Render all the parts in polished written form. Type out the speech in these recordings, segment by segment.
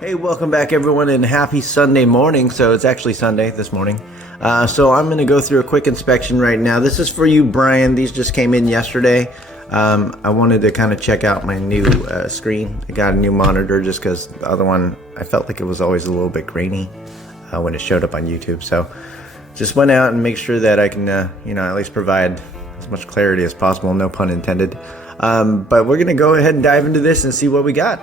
Hey, welcome back everyone and happy Sunday morning. So it's actually Sunday this morning. So I'm going to go through a quick inspection right now. This is for you, Brian. These just came in yesterday. I wanted to kind of check out my new screen. I got a new monitor just because the other one, I felt like it was always a little bit grainy when it showed up on YouTube. So just went out and make sure that I can, at least provide as much clarity as possible, no pun intended. But we're going to go ahead and dive into this and see what we got.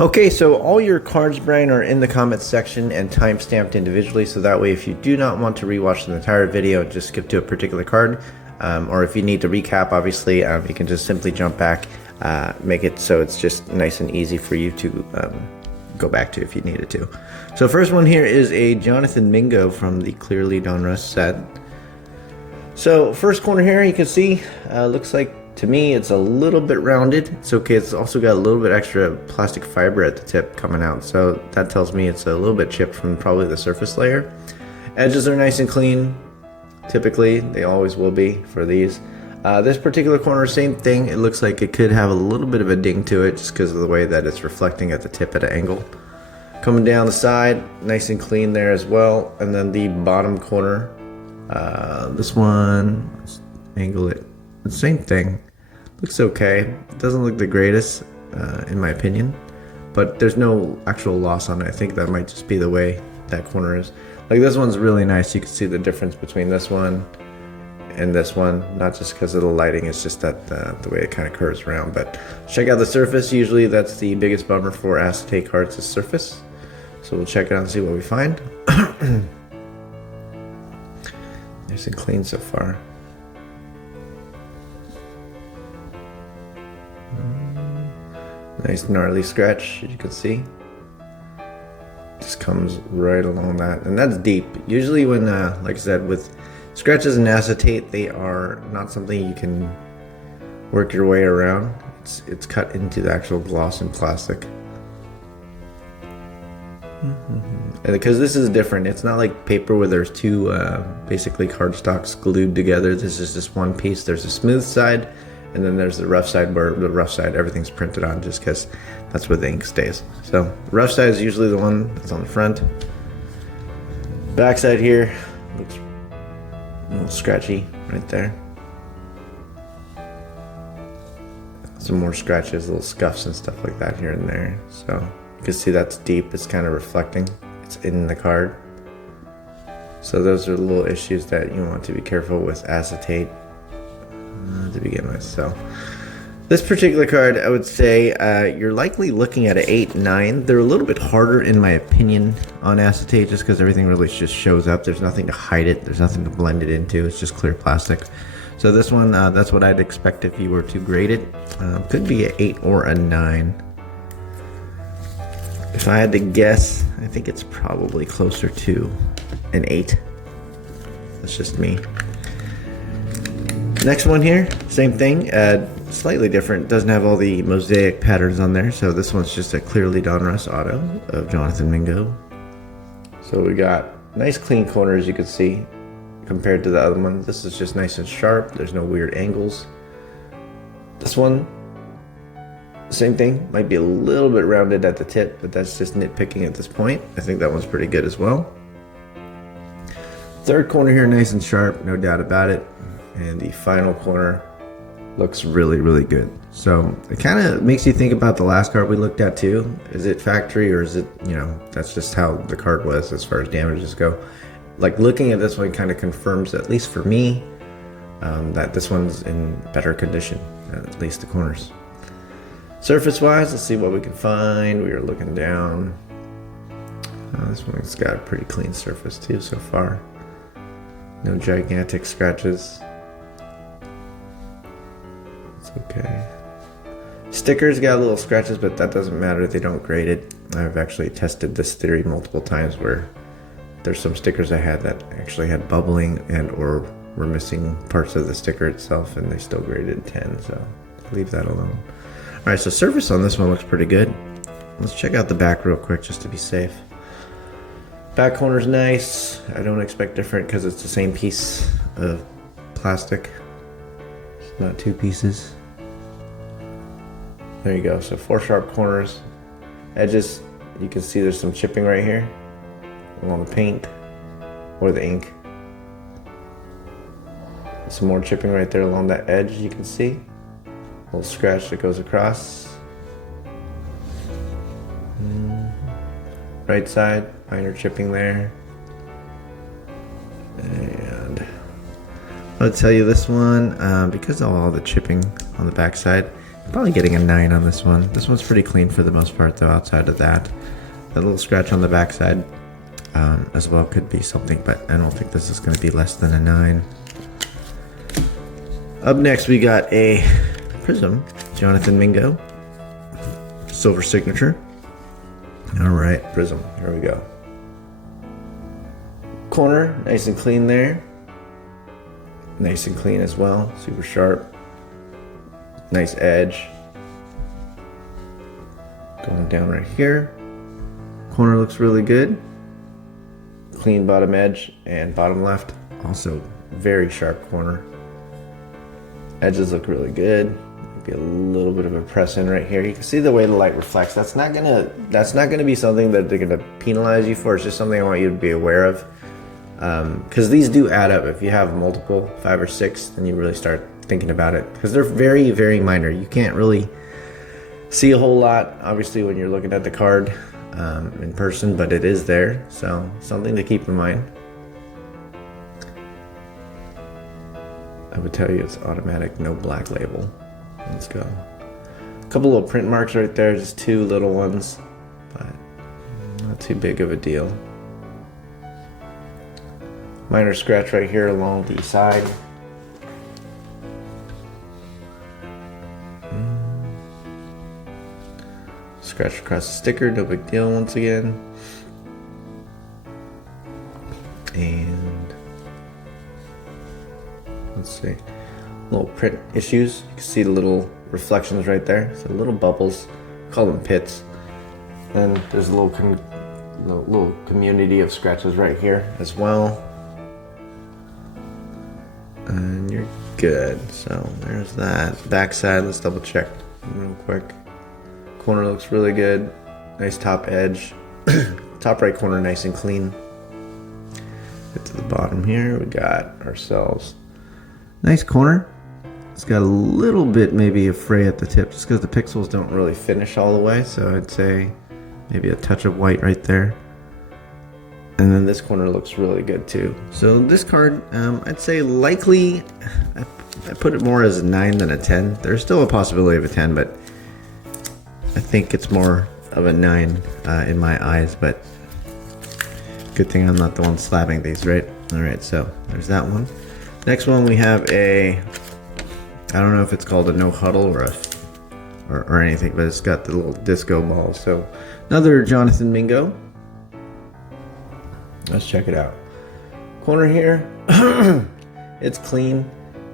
Okay, so all your cards, Brian, are in the comments section and time-stamped individually, so that way if you do not want to rewatch the entire video, just skip to a particular card, or if you need to recap, obviously, you can just simply jump back, make it so it's just nice and easy for you to go back to if you needed to. So first one here is a Jonathan Mingo from the Clearly Donruss set. So first corner here, you can see, looks like, to me, it's a little bit rounded. It's okay. It's also got a little bit extra plastic fiber at the tip coming out. So that tells me it's a little bit chipped from probably the surface layer. Edges are nice and clean. Typically, they always will be for these. This particular corner, same thing. It looks like it could have a little bit of a ding to it just because of the way that it's reflecting at the tip at an angle. Coming down the side, nice and clean there as well. And then the bottom corner, this one, let's angle it. The same thing. Looks okay. It doesn't look the greatest, in my opinion, but there's no actual loss on it. I think that might just be the way that corner is. Like this one's really nice. You can see the difference between this one and this one, not just because of the lighting, it's just that the way it kind of curves around. But check out the surface. Usually that's the biggest bummer for acetate cards, is surface. So we'll check it out and see what we find. Nice and clean so far. Nice gnarly scratch, as you can see. Just comes right along that, and that's deep. Usually when, like I said, with scratches and acetate, they are not something you can work your way around. It's cut into the actual gloss and plastic. And because this is different, it's not like paper where there's two basically cardstocks glued together. This is just one piece. There's a smooth side, and then there's the rough side, where the rough side everything's printed on just because that's where the ink stays. So the rough side is usually the one that's on the front. Back side here looks a little scratchy right there. Some more scratches, little scuffs and stuff like that here and there. So you can see that's deep. It's kind of reflecting. It's in the card. So those are little issues that you want to be careful with acetate to begin with. So this particular card, I would say you're likely looking at an 8-9. They're a little bit harder in my opinion on acetate just because everything really just shows up. There's nothing to hide it. There's nothing to blend it into. It's just clear plastic. So this one, that's what I'd expect if you were to grade it. Could be an 8 or a 9. If I had to guess, I think it's probably closer to an 8. That's just me. Next one here, same thing, slightly different. Doesn't have all the mosaic patterns on there. So this one's just a Clearly Donruss auto of Jonathan Mingo. So we got nice clean corners, you can see, compared to the other one. This is just nice and sharp. There's no weird angles. This one, same thing, might be a little bit rounded at the tip, but that's just nitpicking at this point. I think that one's pretty good as well. Third corner here, nice and sharp, no doubt about it. And the final corner looks really, really good. So it kind of makes you think about the last card we looked at too. Is it factory, or is it, that's just how the card was as far as damages go. Like looking at this one kind of confirms, at least for me, that this one's in better condition, at least the corners. Surface wise, let's see what we can find. We are looking down. This one's got a pretty clean surface too so far. No gigantic scratches. It's okay. Stickers got little scratches, but that doesn't matter. They don't grade it. I've actually tested this theory multiple times where there's some stickers I had that actually had bubbling and or were missing parts of the sticker itself, and they still graded 10, so leave that alone. Alright, so surface on this one looks pretty good. Let's check out the back real quick just to be safe. Back corner's nice. I don't expect different because it's the same piece of plastic. It's not two pieces. There you go. So 4 sharp corners. edges, you can see there's some chipping right here along the paint or the ink. Some more chipping right there along that edge, you can see. A little scratch that goes across. Right side, minor chipping there. And I'll tell you this one, because of all the chipping on the back side, I'm probably getting a 9 on this one. This one's pretty clean for the most part though, outside of that. That little scratch on the back side as well could be something, but I don't think this is going to be less than a 9. Up next we got a Prism, Jonathan Mingo, silver signature. Alright, Prism, here we go. Corner, nice and clean there. Nice and clean as well, super sharp. Nice edge. Going down right here. Corner looks really good. Clean bottom edge and bottom left. Also very sharp corner. Edges look really good. Maybe a little bit of a press in right here. You can see the way the light reflects. That's not gonna be something that they're gonna penalize you for. It's just something I want you to be aware of. Because these do add up. If you have multiple, 5 or 6, then you really start thinking about it. Because they're very, very minor. You can't really see a whole lot, obviously, when you're looking at the card in person, but it is there. So something to keep in mind. I would tell you it's automatic, no black label. Let's go. A couple little print marks right there, just 2 little ones, but not too big of a deal. Minor scratch right here along the side. Scratch across the sticker, no big deal once again. And let's see, little print issues. You can see the little reflections right there. So little bubbles, call them pits. And there's a little community of scratches right here as well. And you're good. So there's that. Back side, let's double check real quick. Corner looks really good. Nice top edge. Top right corner nice and clean. Get to the bottom here, we got ourselves nice corner. It's got a little bit maybe of fray at the tip just because the pixels don't really finish all the way, so I'd say maybe a touch of white right there. And then this corner looks really good too. So this card, I'd say likely, I put it more as a 9 than a 10. There's still a possibility of a 10, but I think it's more of a 9 in my eyes, but good thing I'm not the one slapping these, right? Alright, so there's that one. Next one we have a, I don't know if it's called a no huddle or anything, but it's got the little disco balls. So another Jonathan Mingo. Let's check it out. Corner here, it's clean.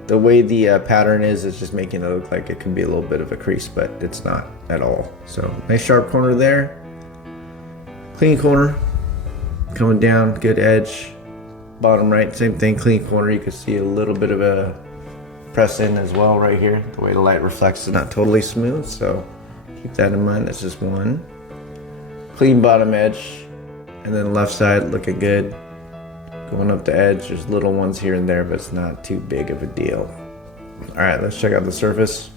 The way the pattern is, it's just making it look like it could be a little bit of a crease, but it's not at all. So nice sharp corner there. Clean corner. Coming down, good edge. Bottom right, same thing, clean corner. You can see a little bit of a press in as well right here. The way the light reflects is not totally smooth, so keep that in mind. That's just one. Clean bottom edge. And then left side looking good. Going up the edge, there's little ones here and there, but it's not too big of a deal. All right, let's check out the surface.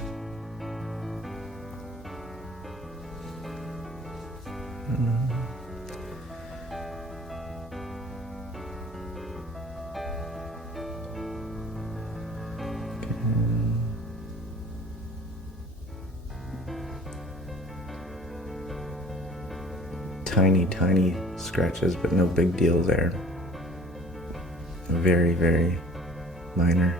Tiny scratches, but no big deal there. Very, very minor.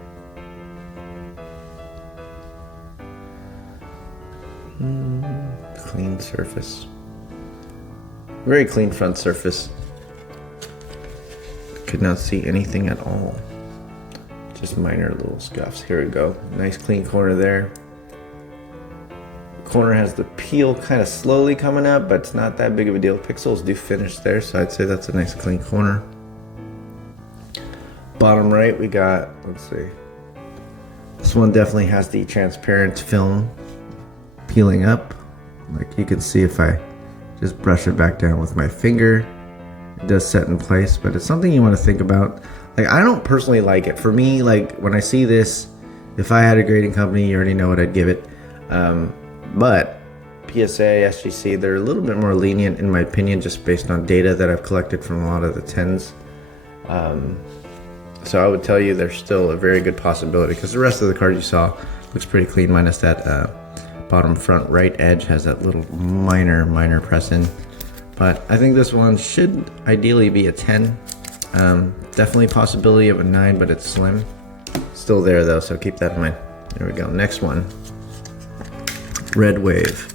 Clean surface. Very clean front surface. Could not see anything at all. Just minor little scuffs. Here we go. Nice clean corner there. Corner has the peel kind of slowly coming up, but it's not that big of a deal. Pixels do finish there, so I'd say that's a nice clean corner. Bottom right, we got, let's see. This one definitely has the transparent film peeling up. Like you can see if I just brush it back down with my finger. It does set in place, but it's something you want to think about. Like, I don't personally like it. For me, like, when I see this, if I had a grading company, you already know what I'd give it. But PSA, SGC, they're a little bit more lenient in my opinion, just based on data that I've collected from a lot of the 10s. So I would tell you there's still a very good possibility, because the rest of the card you saw looks pretty clean, minus that bottom front right edge has that little minor press in. But I think this one should ideally be a 10. Definitely possibility of a 9, but it's slim. Still there though, so keep that in mind. There we go. Next one, Red Wave.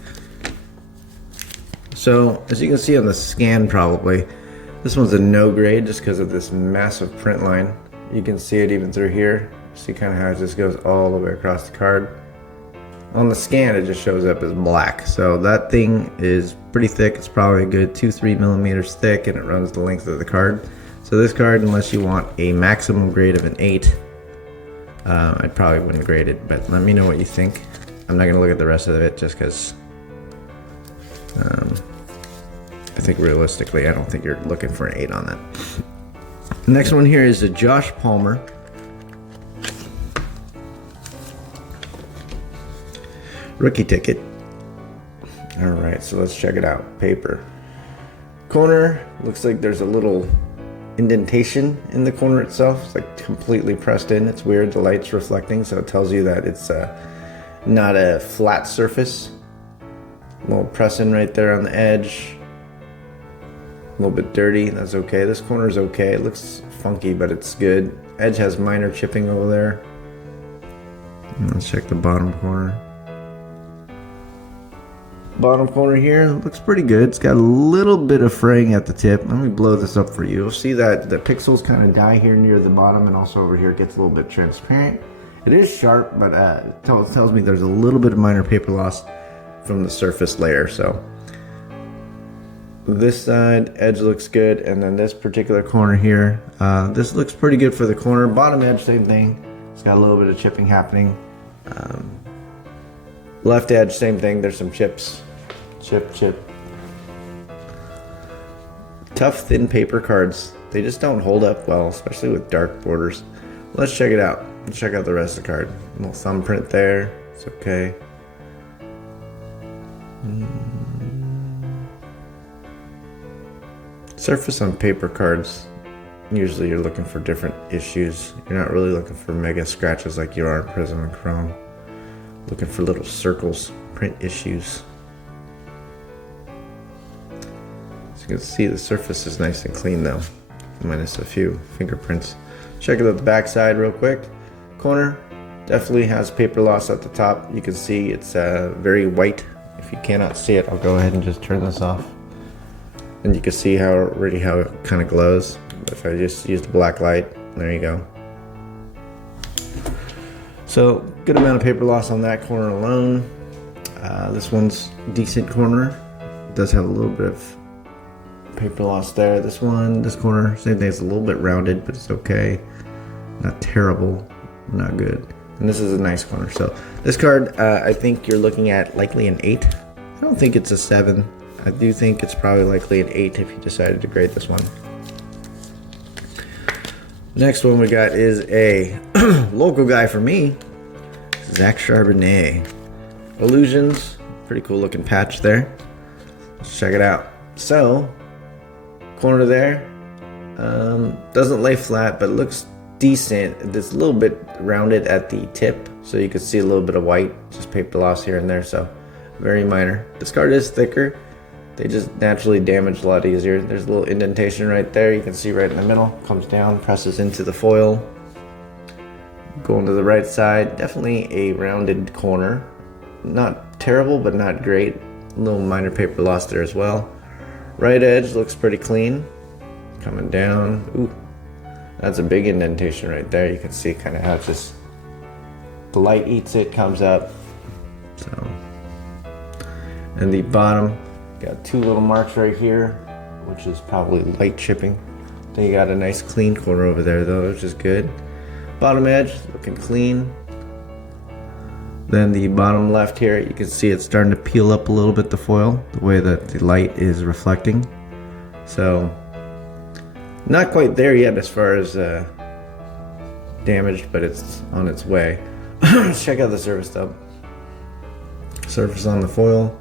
So as you can see on the scan, probably this one's a no grade just because of this massive print line. You can see it even through here. See kind of how it just goes all the way across the card. On the scan, it just shows up as black. So that thing is pretty thick. It's probably a good 2-3 millimeters thick, and it runs the length of the card. So this card, unless you want a maximum grade of an 8, I probably wouldn't grade it, but let me know what you think. I'm not gonna look at the rest of it just because I think realistically, I don't think you're looking for an 8 on that. The next one here is a Josh Palmer. Rookie ticket. Alright, so let's check it out. Paper. Corner, looks like there's a little indentation in the corner itself. It's like completely pressed in. It's weird, the light's reflecting, so it tells you that it's not a flat surface. A little press in right there on the edge. A little bit dirty, that's okay. This corner is okay. It looks funky, but it's good. Edge has minor chipping over there. And let's check the bottom corner. Bottom corner here looks pretty good. It's got a little bit of fraying at the tip. Let me blow this up for you. You'll see that the pixels kind of die here near the bottom, and also over here it gets a little bit transparent. It is sharp, but it tells me there's a little bit of minor paper loss from the surface layer. So this side edge looks good, and then this particular corner here, this looks pretty good for the corner. Bottom edge, same thing. It's got a little bit of chipping happening. Left edge, same thing. There's some chips. Chip. Tough, thin paper cards. They just don't hold up well, especially with dark borders. Let's check it out. Let's check out the rest of the card. A little thumbprint there. It's okay. Surface on paper cards. Usually you're looking for different issues. You're not really looking for mega scratches like you are in Prism and Chrome. Looking for little circles, print issues. As you can see, the surface is nice and clean though, minus a few fingerprints. Check out the back side real quick. Corner definitely has paper loss at the top. You can see it's very white. If you cannot see it, I'll go ahead and just turn this off. And you can see how it kind of glows. If I just use the black light, there you go. So good amount of paper loss on that corner alone. This one's decent corner. It does have a little bit of paper loss there. This corner, same thing. It's a little bit rounded, but it's okay. Not terrible, not good. And this is a nice corner. So this card, I think you're looking at likely an 8. I don't think it's a 7. I do think it's probably likely an 8 if you decided to grade this one. Next one we got is a local guy for me, Zach Charbonnet. Illusions, pretty cool looking patch there. Let's check it out. So, corner there, doesn't lay flat, but it looks decent. It's a little bit rounded at the tip, so you can see a little bit of white, just paper loss here and there, so very minor. This card is thicker. They just naturally damage a lot easier. There's a little indentation right there. You can see right in the middle. Comes down, presses into the foil. Going to the right side, definitely a rounded corner. Not terrible, but not great. A little minor paper loss there as well. Right edge looks pretty clean. Coming down. Ooh, that's a big indentation right there. You can see kind of how it just, the light eats it, comes up. So, and the bottom, got 2 little marks right here, which is probably light chipping. Then you got a nice clean corner over there though, which is good. Bottom edge looking clean. Then the bottom left here, you can see it's starting to peel up a little bit, the foil, the way that the light is reflecting. So, not quite there yet as far as damaged, but it's on its way. Let's check out the surface though. Surface on the foil.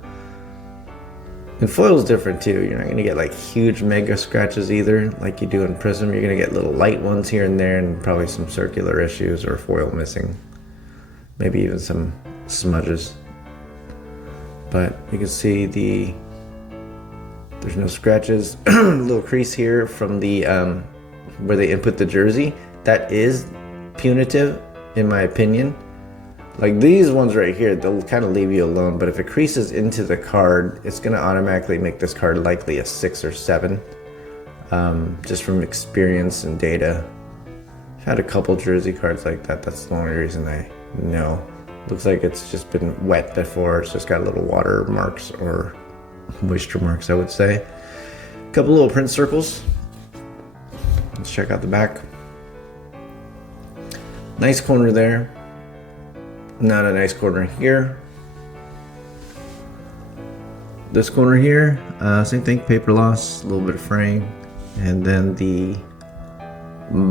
And foil's different too. You're not going to get like huge mega scratches either like you do in Prism. You're going to get little light ones here and there, and probably some circular issues or foil missing. Maybe even some smudges. But you can see there's no scratches. Little crease here from the where they input the jersey. That is punitive in my opinion. Like these ones right here, they'll kind of leave you alone, but if it creases into the card, it's going to automatically make this card likely a 6 or 7, just from experience and data. I've had a couple jersey cards like that. That's the only reason I know. Looks like it's just been wet before. It's just got little water marks or moisture marks, I would say. A couple little print circles. Let's check out the back. Nice corner there. Not a nice corner here. This corner here, same thing, paper loss, a little bit of fraying. And then the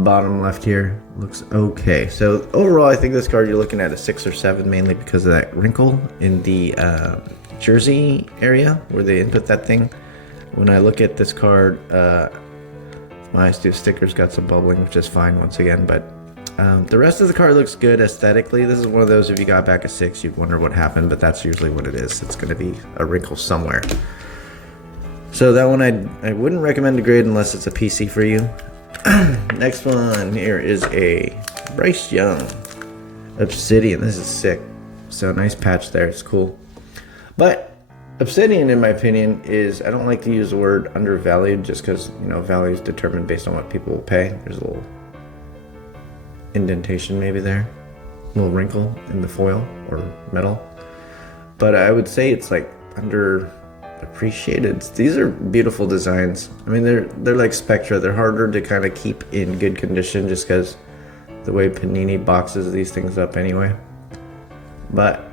bottom left here looks okay. So overall, I think this card you're looking at a 6 or 7, mainly because of that wrinkle in the jersey area where they input that thing. When I look at this card, my sticker's got some bubbling, which is fine once again, but the rest of the card looks good aesthetically. This is one of those, if you got back a 6, you'd wonder what happened, but that's usually what it is. It's going to be a wrinkle somewhere. So that one I wouldn't recommend to grade unless it's a PC for you. Next one here is a Bryce Young Obsidian. This is sick. So nice patch there. It's cool. But Obsidian, in my opinion, is, I don't like to use the word undervalued just because, you know, value is determined based on what people will pay. There's a little indentation maybe there, a little wrinkle in the foil or metal, but I would say it's like underappreciated. These are beautiful designs. I mean, they're like Spectra. They're harder to kind of keep in good condition just because the way Panini boxes these things up anyway, but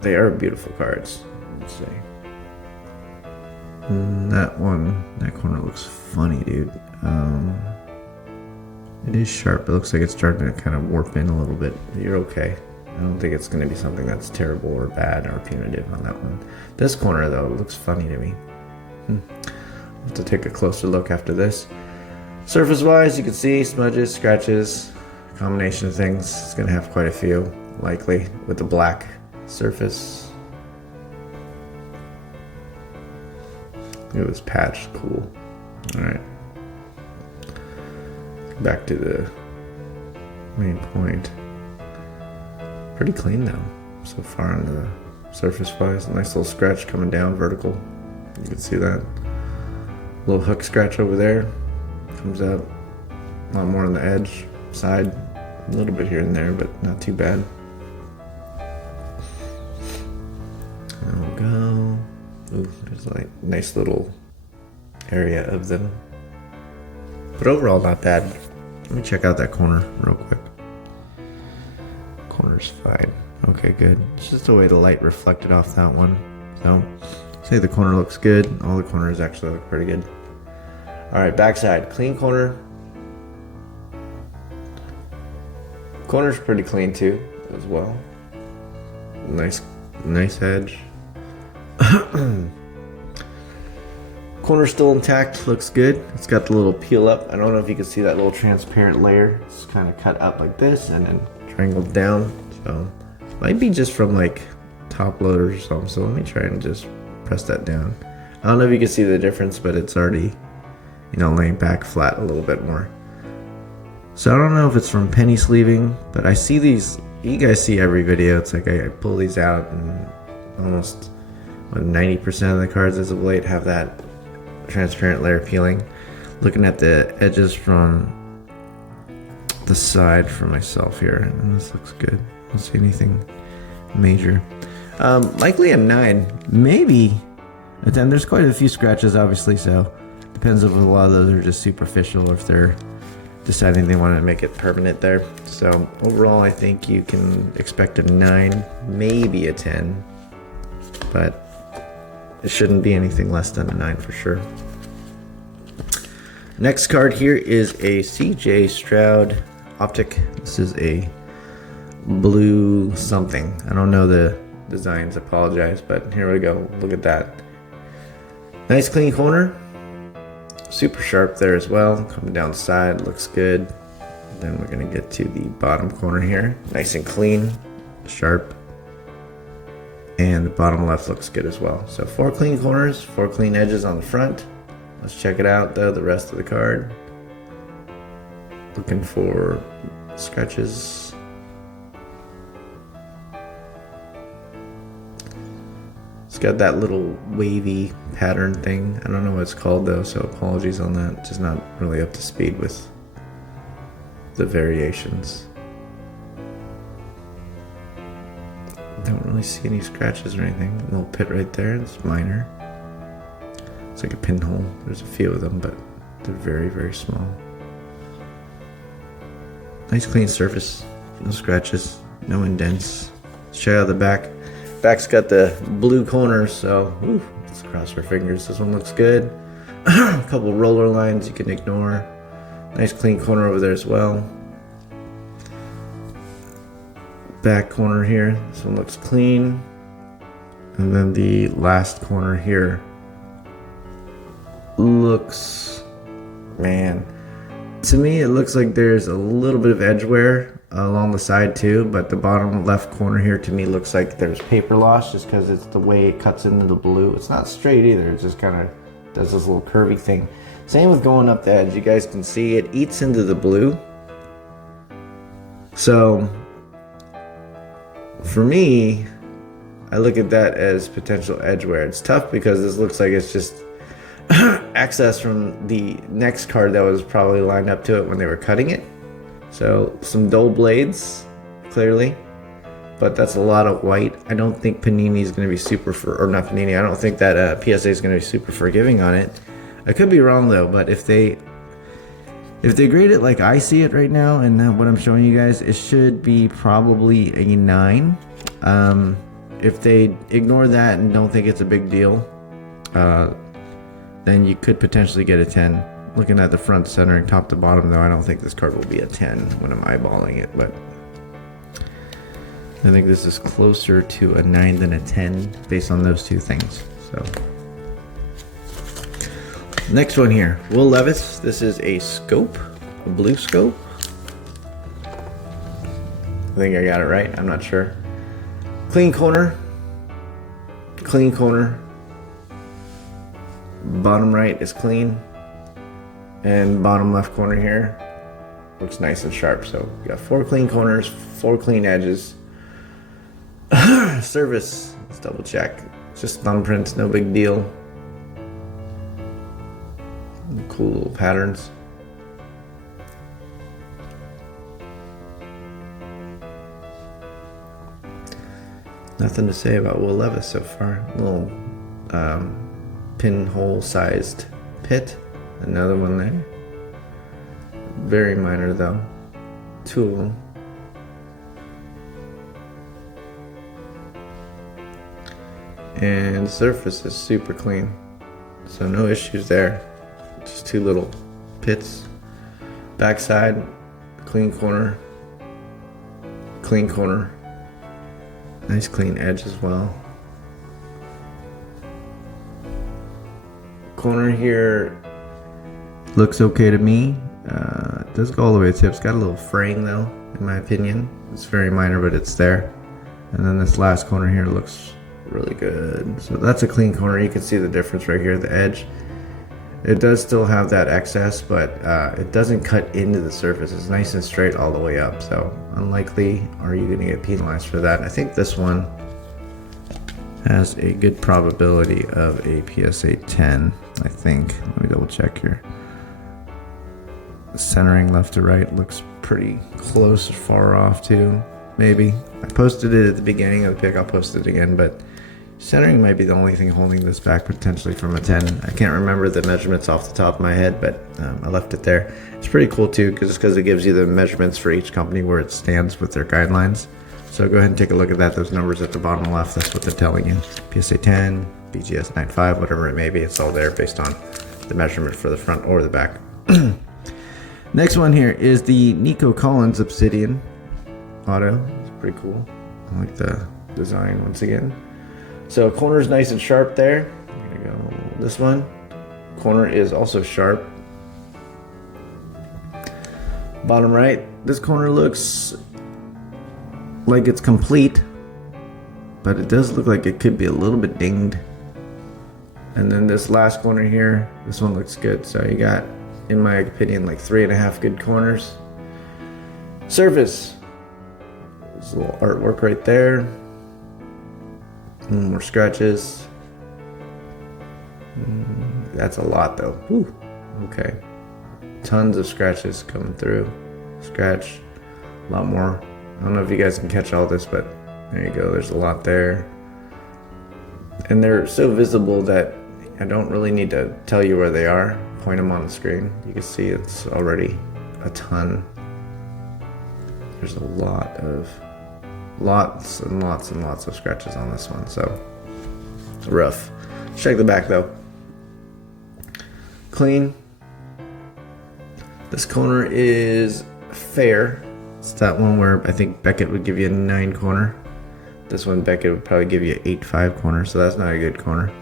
they are beautiful cards. Let's see. That corner looks funny, dude. It is sharp. It looks like it's starting to kind of warp in a little bit. You're okay. I don't think it's going to be something that's terrible or bad or punitive on that one. This corner, though, looks funny to me. I'll have to take a closer look after this. Surface-wise, you can see smudges, scratches, combination of things. It's going to have quite a few, likely, with the black surface. Look at this patch. Cool. All right. Back to the main point. Pretty clean though, so far on the surface wise. Nice little scratch coming down vertical. You can see that. Little hook scratch over there. Comes out a lot more on the edge, side. A little bit here and there, but not too bad. There we go. Ooh, there's like nice little area of them. But overall, not bad. Let me check out that corner real quick. Corner's fine. Okay, good. It's just the way the light reflected off that one. So, say the corner looks good. All the corners actually look pretty good. Alright, backside. Clean corner. Corner's pretty clean too, as well. Nice edge. Corner's still intact, looks good. It's got the little peel up. I don't know if you can see that little transparent layer. It's kind of cut up like this and then triangled down. So might be just from like top loader or something. So let me try and just press that down. I don't know if you can see the difference, but it's already, you know, laying back flat a little bit more. So I don't know if it's from penny sleeving, but I see these, you guys see every video. It's like I pull these out and almost 90% of the cards as of late have that transparent layer peeling. Looking at the edges from the side for myself here, and this looks good. I don't see anything major. Likely a 9, maybe a 10. There's quite a few scratches, obviously, so depends if a lot of those are just superficial or if they're deciding they wanted to make it permanent there. So overall, I think you can expect a 9, maybe a 10, but it shouldn't be anything less than a 9 for sure. Next card here is a CJ Stroud Optic. This is a blue something. I don't know the designs, apologize, but here we go. Look at that. Nice clean corner. Super sharp there as well. Coming down the side, looks good. Then we're gonna get to the bottom corner here. Nice and clean, sharp. And the bottom left looks good as well. So 4 clean corners, 4 clean edges on the front. Let's check it out though, the rest of the card. Looking for scratches. It's got that little wavy pattern thing. I don't know what it's called though, so apologies on that. Just not really up to speed with the variations. Don't really see any scratches or anything. A little pit right there, it's minor. It's like a pinhole. There's a few of them, but they're very, very small. Nice clean surface. No scratches, no indents. Let's check out the back. Back's got the blue corners, so let's cross our fingers. This one looks good. A couple roller lines you can ignore. Nice clean corner over there as well. Back corner here, this one looks clean. And then the last corner here looks, man, to me it looks like there's a little bit of edge wear along the side too, but the bottom left corner here to me looks like there's paper loss just because it's the way it cuts into the blue. It's not straight either, it just kind of does this little curvy thing. Same with going up the edge, you guys can see it eats into the blue. So for me, I look at that as potential edge wear. It's tough because this looks like it's just access from the next card that was probably lined up to it when they were cutting it. So some dull blades, clearly, but that's a lot of white. I don't think Panini is going to be super, or not Panini, I don't think that PSA is going to be super forgiving on it. I could be wrong though, but if they grade it like I see it right now and what I'm showing you guys, it should be probably a 9. If they ignore that and don't think it's a big deal, then you could potentially get a 10. Looking at the front, centering, top to bottom though, I don't think this card will be a 10 when I'm eyeballing it, but I think this is closer to a 9 than a 10 based on those two things. So next one here, Will Levis. This is a scope, a blue scope. I think I got it right, I'm not sure. Clean corner, clean corner. Bottom right is clean, and bottom left corner here looks nice and sharp. So we got 4 clean corners, 4 clean edges. Service, let's double check. It's just thumbprints, no big deal. Cool little patterns. Nothing to say about Will Levis so far. Little pinhole sized pit. Another one there. Very minor though. 2 of them. And the surface is super clean. So no issues there. Just 2 little pits. Backside, clean corner. Clean corner. Nice clean edge as well. Corner here looks okay to me. It does go all the way to tips. Got a little fraying though, in my opinion. It's very minor, but it's there. And then this last corner here looks really good. So that's a clean corner. You can see the difference right here, the edge. It does still have that excess, but it doesn't cut into the surface. It's nice and straight all the way up. So unlikely are you going to get penalized for that. I think this one has a good probability of a PSA 10, I think. Let me double check here. Centering left to right looks pretty close, far off too, maybe. I posted it at the beginning of the pick, I'll post it again, but Centering might be the only thing holding this back potentially from a 10. I can't remember the measurements off the top of my head, but I left it there. It's pretty cool too, because it gives you the measurements for each company where it stands with their guidelines. So go ahead and take a look at that. Those numbers at the bottom left, that's what they're telling you. PSA 10, BGS 9.5, whatever it may be, it's all there based on the measurement for the front or the back. Next one here is the Nico Collins Obsidian Auto. It's pretty cool. I like the design once again. So corner's nice and sharp there. I'm gonna go this one. Corner is also sharp. Bottom right, this corner looks like it's complete, but it does look like it could be a little bit dinged. And then this last corner here, this one looks good. So you got, in my opinion, like 3.5 good corners. Surface, there's a little artwork right there. More scratches. That's a lot though. Whew. Okay. Tons of scratches coming through. Scratch. A lot more. I don't know if you guys can catch all this, but there you go. There's a lot there. And they're so visible that I don't really need to tell you where they are. Point them on the screen. You can see it's already a ton. There's a lot of lots and lots and lots of scratches on this one, so rough. Check the back though. Clean. This corner is fair. It's that one where I think Beckett would give you a 9 corner. This one Beckett would probably give you an 8.5 corner, so that's not a good corner.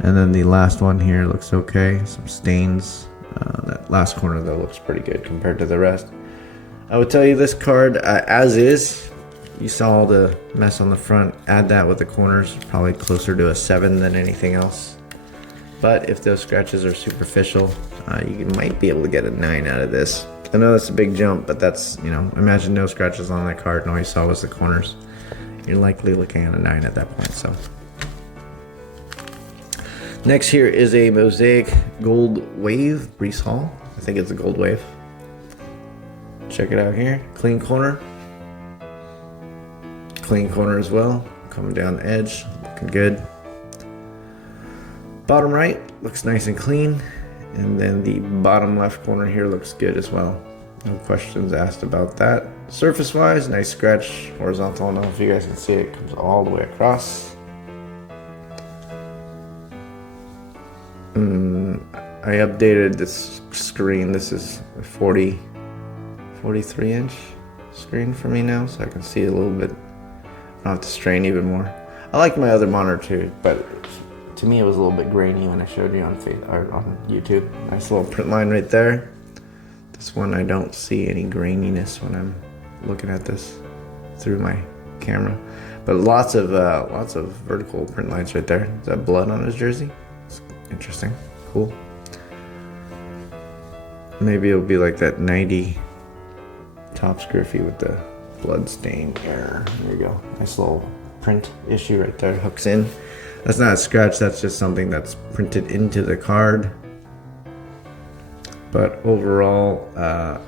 And then the last one here looks okay. Some stains. That last corner though looks pretty good compared to the rest. I would tell you this card as is. You saw all the mess on the front. Add that with the corners, probably closer to a 7 than anything else. But if those scratches are superficial, you might be able to get a 9 out of this. I know that's a big jump, but that's, you know, imagine no scratches on that card and all you saw was the corners. You're likely looking at a 9 at that point. So next here is a Mosaic Gold Wave, Brees Hall. I think it's a Gold Wave. Check it out here. Clean corner. Clean corner as well, coming down the edge, looking good. Bottom right looks nice and clean, and then the bottom left corner here looks good as well. No questions asked about that. Surface wise, nice scratch, horizontal. I don't know if you guys can see it, comes all the way across. I updated this screen. This is a 43 inch screen for me now, so I can see a little bit. I have to strain even more. I like my other monitor too, but to me it was a little bit grainy when I showed you on YouTube. Nice little print line right there. This one I don't see any graininess when I'm looking at this through my camera, but lots of vertical print lines right there. Is that blood on his jersey? It's interesting. Cool. Maybe it'll be like that 90 Topps Griffey with the blood stain here. There you go. Nice little print issue right there. Hooks in. That's not a scratch. That's just something that's printed into the card. But overall,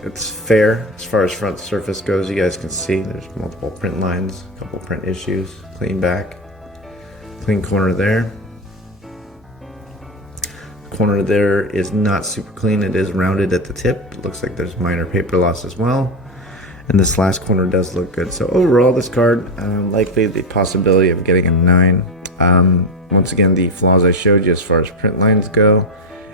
it's fair as far as front surface goes. You guys can see there's multiple print lines, a couple print issues. Clean back, clean corner there. Corner there is not super clean. It is rounded at the tip. It looks like there's minor paper loss as well. And this last corner does look good. So overall, this card, likely the possibility of getting a 9. Once again, the flaws I showed you as far as print lines go,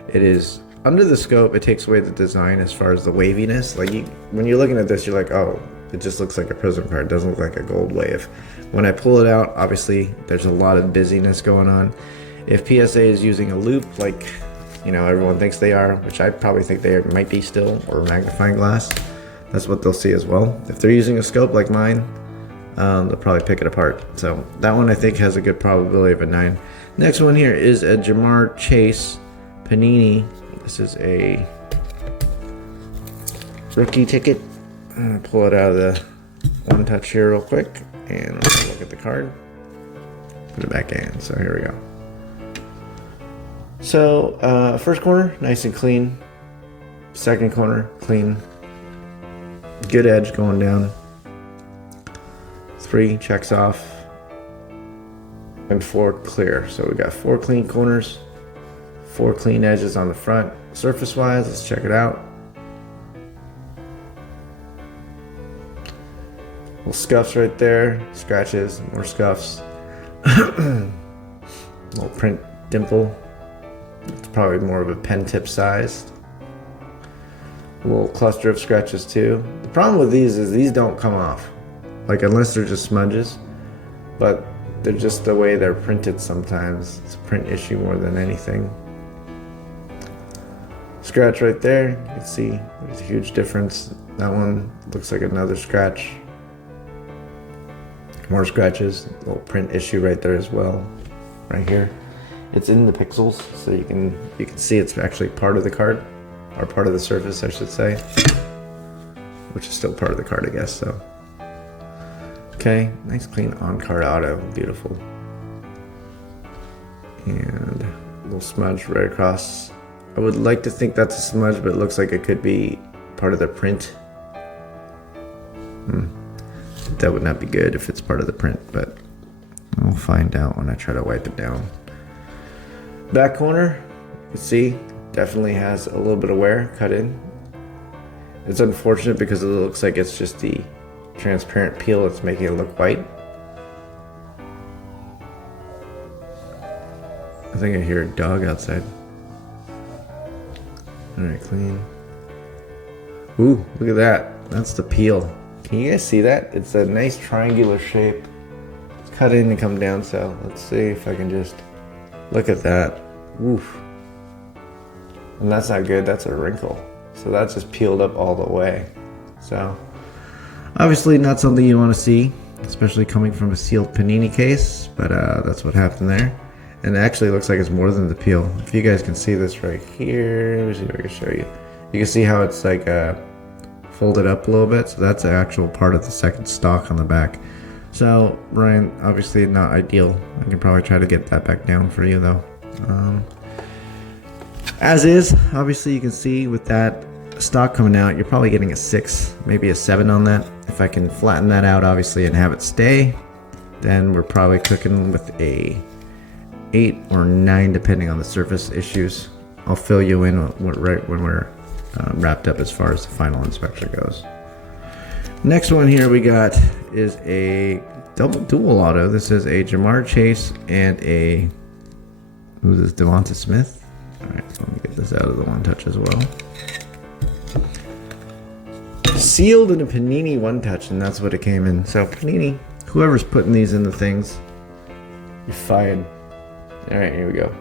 it is under the scope. It takes away the design as far as the waviness. Like when you're looking at this, you're like, oh, it just looks like a Prism card. It doesn't look like a Gold Wave. When I pull it out, obviously there's a lot of busyness going on. If PSA is using a loop, like, you know, everyone thinks they are, which I probably think they might be still, or a magnifying glass, that's what they'll see as well. If they're using a scope like mine, they'll probably pick it apart. So that one I think has a good probability of a 9. Next one here is a Jamar Chase Panini. This is a rookie ticket. I'm gonna pull it out of the One Touch here real quick, and we're gonna look at the card. Put it back in. So here we go. So first corner, nice and clean. Second corner, clean. Good edge going down. 3 checks off. and 4 clear. So we got 4 clean corners, 4 clean edges on the front. Surface wise, let's check it out. Little scuffs right there, scratches, more scuffs. Little print dimple. It's probably more of a pen tip size. A little cluster of scratches too. The problem with these is these don't come off, like unless they're just smudges, but they're just the way they're printed sometimes. It's a print issue more than anything. Scratch right there, you can see there's a huge difference. That one looks like another scratch. More scratches, a little print issue right there as well, right here. It's in the pixels, so you can see it's actually part of the card, or part of the surface, I should say, which is still part of the card, I guess. So, okay, nice clean on-card auto, beautiful, and a little smudge right across. I would like to think that's a smudge, but it looks like it could be part of the print. That would not be good if it's part of the print, but I'll find out when I try to wipe it down. Back corner, you can see, definitely has a little bit of wear cut in. It's unfortunate because it looks like it's just the transparent peel that's making it look white. I think I hear a dog outside. Alright, clean. Ooh, look at that. That's the peel. Can you guys see that? It's a nice triangular shape. It's cut in and come down, so let's see if I can just look at that. Oof. And that's not good, that's a wrinkle. So that's just peeled up all the way. So obviously not something you want to see, especially coming from a sealed panini case, but that's what happened there. And it actually looks like it's more than the peel. If you guys can see this right here, let me see if I can show you. You can see how it's like folded up a little bit, so that's the actual part of the second stock on the back. So Ryan, obviously not ideal. I can probably try to get that back down for you though. As is, obviously you can see with that stock coming out, you're probably getting a 6, maybe a 7 on that. If I can flatten that out obviously and have it stay, then we're probably cooking with a 8 or 9 depending on the surface issues. I'll fill you in right when we're wrapped up as far as the final inspection goes. Next one here we got is a dual auto. This is a Jamar Chase and a, who's this, Devonta Smith? Alright, so let me get this out of the one touch as well. Sealed in a Panini one touch, and that's what it came in. So Panini, whoever's putting these in the things, you're fired. Alright, here we go.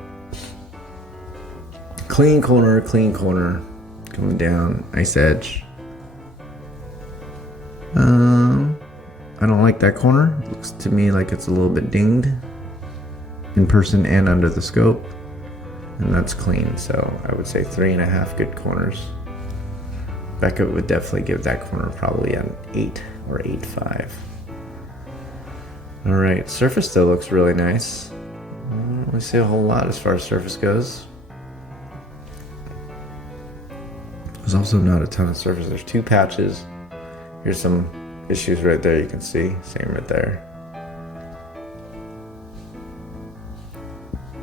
Clean corner, coming down, nice edge. I don't like that corner. It looks to me like it's a little bit dinged in person and under the scope, and that's clean, so I would say 3.5 good corners. Becca would definitely give that corner probably an 8 or 8.5. Alright, surface still looks really nice. I don't really see a whole lot as far as surface goes. There's also not a ton of surface. There's 2 patches. Here's some issues right there, you can see. Same right there.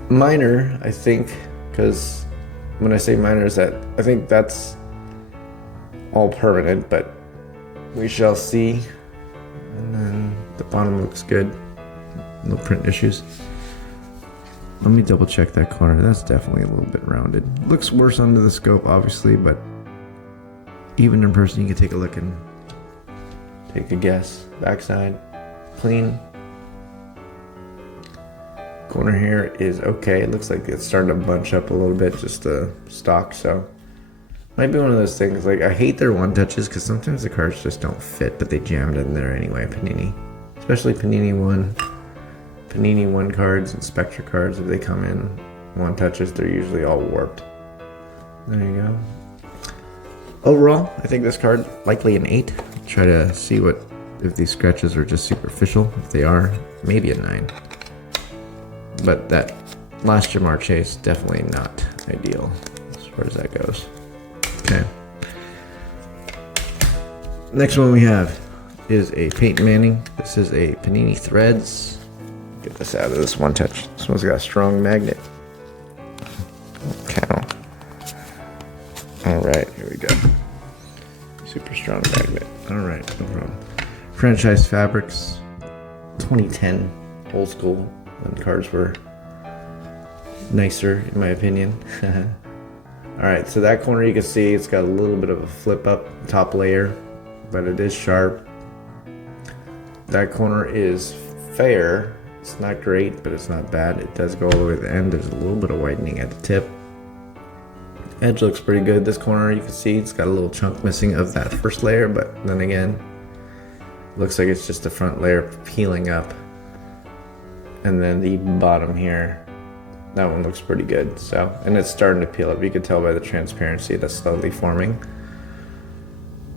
Minor, I think, because when I say minor is that I think that's all permanent, but we shall see. And then the bottom looks good. No print issues. Let me double check that corner. That's definitely a little bit rounded. Looks worse under the scope, obviously, but even in person, you can take a look and take a guess. Backside, clean. Corner here is okay. It looks like it's starting to bunch up a little bit, just the stock, so might be one of those things. Like, I hate their one touches because sometimes the cards just don't fit, but they jammed in there anyway. Panini, especially Panini one cards and Spectra cards, if they come in one touches, they're usually all warped. There you go. Overall, I think this card likely an 8. Try to see if these scratches are just superficial. If they are, maybe a 9. But that last Jamar Chase, definitely not ideal as far as that goes. Okay. Next one we have is a Peyton Manning. This is a Panini Threads. Get this out of this one touch. This one's got a strong magnet. Cow. Alright, here we go. Super strong magnet. Alright, no problem. Franchise Fabrics 2010. Old school when cards were nicer, in my opinion. Alright, so that corner you can see it's got a little bit of a flip up top layer, but it is sharp. That corner is fair. It's not great, but it's not bad. It does go all the way to the end. There's a little bit of whitening at the tip. Edge looks pretty good. This corner you can see it's got a little chunk missing of that first layer, but then again, looks like it's just the front layer peeling up. And then the bottom here, that one looks pretty good. So, and it's starting to peel up. You can tell by the transparency that's slowly forming.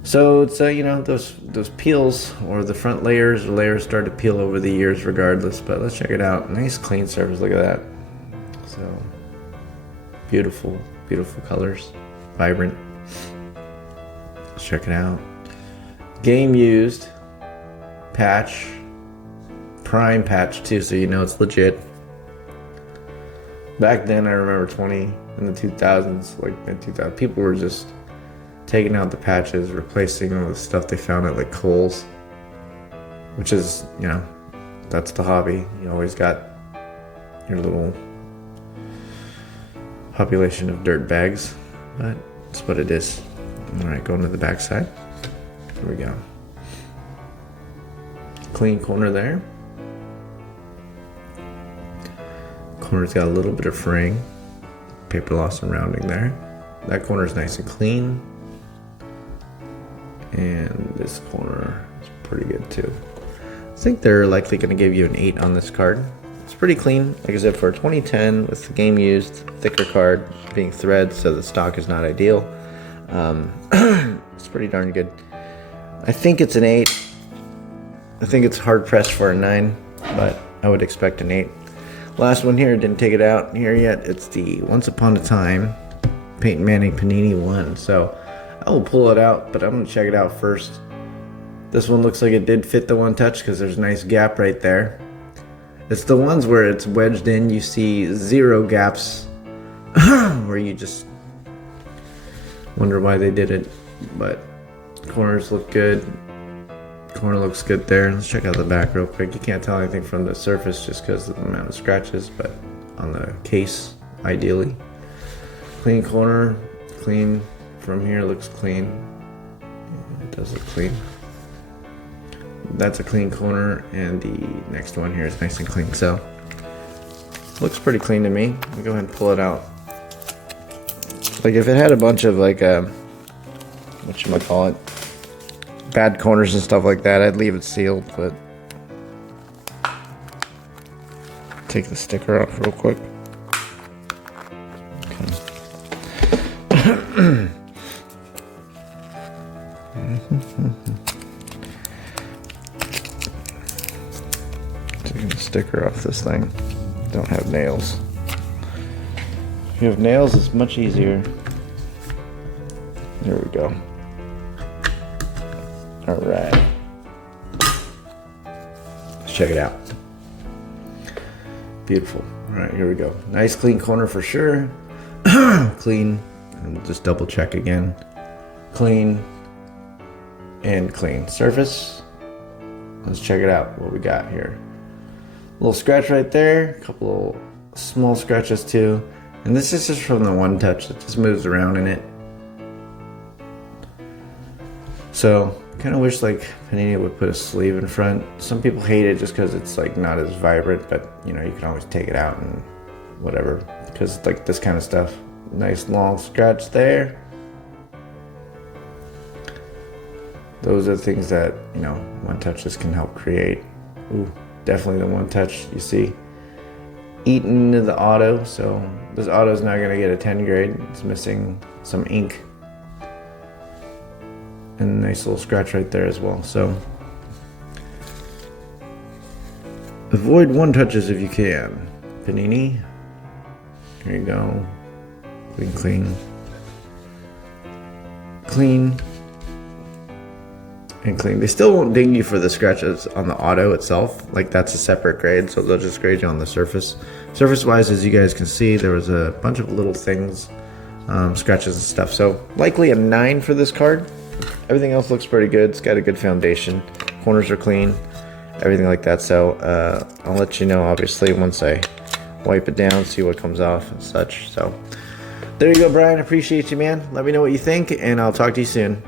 So it's you know, those peels or the front layers or layers start to peel over the years regardless. But let's check it out. Nice clean surface. Look at that. So beautiful, beautiful colors, vibrant. Let's check it out. Game used patch, prime patch too, so you know it's legit. Back then, I remember in the 2000s, like mid 2000s, people were just taking out the patches, replacing them with stuff they found at like Kohl's, which is, you know, that's the hobby. You always got your little population of dirt bags, but it's what it is. All right, going to the back side. Here we go. Clean corner there. Corner's got a little bit of fraying, paper loss and rounding there. That corner is nice and clean. And this corner is pretty good too. I think they're likely going to give you an 8 on this card. It's pretty clean. Like I said, for a 2010 with the game used, thicker card, being thread, so the stock is not ideal. It's pretty darn good. I think it's an 8. I think it's hard pressed for a 9, but I would expect an 8. Last one here, didn't take it out here yet. It's the Once Upon a Time Peyton Manning Panini 1. So I will pull it out, but I'm going to check it out first. This one looks like it did fit the one touch because there's a nice gap right there. It's the ones where it's wedged in, you see 0 gaps where you just wonder why they did it. But corners look good. Corner looks good there. Let's check out the back real quick. You can't tell anything from the surface just because of the amount of scratches, but on the case, ideally. Clean corner, clean from here, looks clean. It does look clean. That's a clean corner, and the next one here is nice and clean. So, looks pretty clean to me. Let me go ahead and pull it out. Like if it had a bunch of like whatchamacallit, bad corners and stuff like that, I'd leave it sealed, but take the sticker off real quick. Okay. Taking the sticker off this thing. Don't have nails. If you have nails, it's much easier. There we go. All right. Let's check it out. Beautiful. All right, here we go. Nice clean corner for sure. Clean. And we'll just double check again. Clean and clean. Surface. Let's check it out. What we got here. A little scratch right there. A couple of small scratches too. And this is just from the one touch. It just moves around in it. So kind of wish like Panini would put a sleeve in front. Some people hate it just because it's like not as vibrant, but you know, you can always take it out and whatever, because like this kind of stuff. Nice long scratch there. Those are the things that, you know, one touches can help create. Ooh, definitely the one touch you see eaten into the auto, so this auto is not going to get a 10 grade. It's missing some ink. And a nice little scratch right there as well. So avoid one touches if you can. Panini. Here you go. Clean, clean. Clean. and clean. They still won't ding you for the scratches on the auto itself. Like, that's a separate grade, so they'll just grade you on the surface. Surface-wise, as you guys can see, there was a bunch of little things, scratches and stuff. So likely a 9 for this card. Everything else looks pretty good. It's got a good foundation. Corners are clean, everything like that. So I'll let you know, obviously, once I wipe it down, see what comes off and such. So there you go, Brian. Appreciate you, man. Let me know what you think, and I'll talk to you soon.